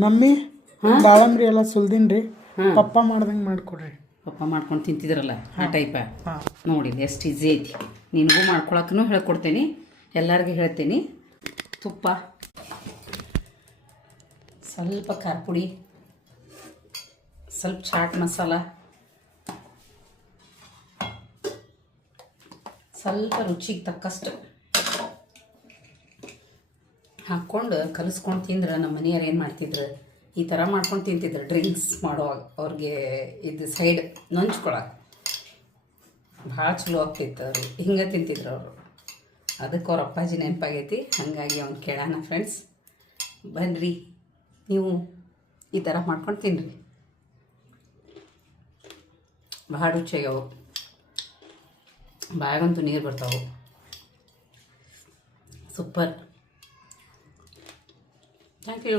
Mummy ಹಾಂ ದಾಳಂಬ್ರಿ ಎಲ್ಲ ಸುಲ್ದಿನ್ರಿ ಹಾಂ ಪಪ್ಪ ಮಾಡ್ದಂಗೆ ಮಾಡಿಕೊಡ್ರಿ. ಪಪ್ಪ ಮಾಡ್ಕೊಂಡು ತಿಂತಿದ್ರಲ್ಲ ಆ ಟೈಪ ಹಾಂ ನೋಡಿ ಎಷ್ಟು ಈಸಿ ಐತಿ. ನಿನಗೂ ಮಾಡ್ಕೊಳಕ್ಕೂ ಹೇಳ್ಕೊಡ್ತೀನಿ, ಎಲ್ಲರಿಗೂ ಹೇಳ್ತೀನಿ. ತುಪ್ಪ, ಸ್ವಲ್ಪ ಖಾರ ಪುಡಿ, ಸ್ವಲ್ಪ ಚಾಟ್ ಮಸಾಲ, ಸ್ವಲ್ಪ ರುಚಿಗೆ ತಕ್ಕಷ್ಟು ಹಾಕ್ಕೊಂಡು ಕಲಿಸ್ಕೊಂಡು ತಿಂದ್ರೆ ನಮ್ಮ ಮನೆಯವ್ರು ಏನು ಮಾಡ್ತಿದ್ರು, ಈ ಥರ ಮಾಡ್ಕೊಂಡು ತಿಂತಿದ್ರು ಡ್ರಿಂಕ್ಸ್ ಮಾಡುವಾಗ. ಅವ್ರಿಗೆ ಇದು ಸೈಡ್ ನಂಚ್ಕೊಳಕ್ಕೆ ಭಾಳ ಚಲೋ ಆಗ್ತಿತ್ತು. ಅವರು ಹಿಂಗೆ ತಿಂತಿದ್ರು ಅವರು. ಅದಕ್ಕೆ ಅವ್ರ ಅಪ್ಪಾಜಿ ನೆನಪಾಗೈತಿ, ಹಾಗಾಗಿ ಅವ್ನು ಕೇಳೋಣ. ಫ್ರೆಂಡ್ಸ್ ಬನ್ನಿರಿ, ನೀವು ಈ ಥರ ಮಾಡ್ಕೊಂಡು ತಿನ್ನಿರಿ, ಭಾಳ ರುಚಿಯಾಗವು. ಬಾಯಾಗಂತೂ ನೀರು ಬರ್ತಾವೆ. ಸೂಪರ್. Thank you.